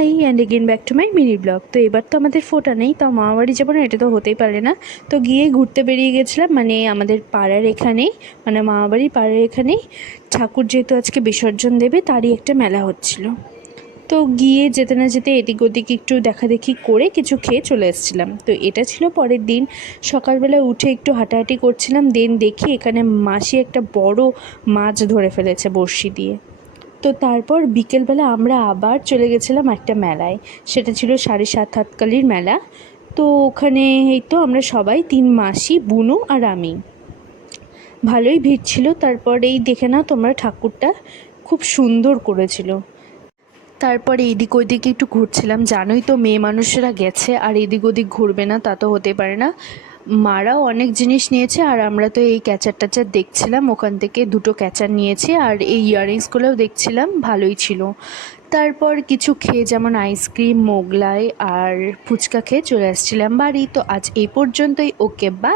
High and again back to my mini blog. তো এবার তো আমাদের ফোটা নেই, তাও মামাবাড়ি যাবো না, এটা তো হতেই পারে না। তো গিয়ে ঘুরতে বেরিয়ে গেছিলাম, মানে আমাদের পাড়ার এখানেই, মানে মামাবাড়ির পাড়ার এখানেই ঠাকুর যেহেতু আজকে বিসর্জন দেবে, তারই একটা মেলা হচ্ছিল। তো গিয়ে যেতে না যেতে এদিক ওদিক একটু দেখাদেখি করে কিছু খেয়ে চলে এসেছিলাম। তো এটা ছিল পরের দিন সকালবেলা উঠে একটু হাঁটাহাঁটি করছিলাম, দেন দেখি এখানে মাসি একটা বড় মাছ ধরে ফেলেছে বড়শি দিয়ে। তো তারপর বিকেলবেলা আমরা আবার চলে গেছিলাম একটা মেলায়, সেটা ছিল 7.5 হাতকালির মেলা। তো ওখানে এই তো আমরা সবাই 3 মাসি, বুনু আর আমি, ভালোই ভিড় ছিল। তারপর এই দেখে নাও তোমরা, ঠাকুরটা খুব সুন্দর করেছিল। তারপরে এদিক ওদিক একটু ঘুরছিলাম, জানোই তো মেয়ে মানুষেরা গেছে আর এদিক ওদিক ঘুরবে না, তা তো হতে পারে না। মারাও অনেক জিনিস নিয়েছে আর আমরা তো এই ক্যাচার টাচার দেখছিলাম, ওখান থেকে 2টো ক্যাচার নিয়েছি আর এই ইয়াররিংসগুলোও দেখছিলাম, ভালোই ছিল। তারপর কিছু খেয়ে, যেমন আইসক্রিম, মোগলাই আর ফুচকা খেয়ে চলে আসছিলাম বাড়ি। তো আজ এই পর্যন্তই, ওকে বাই।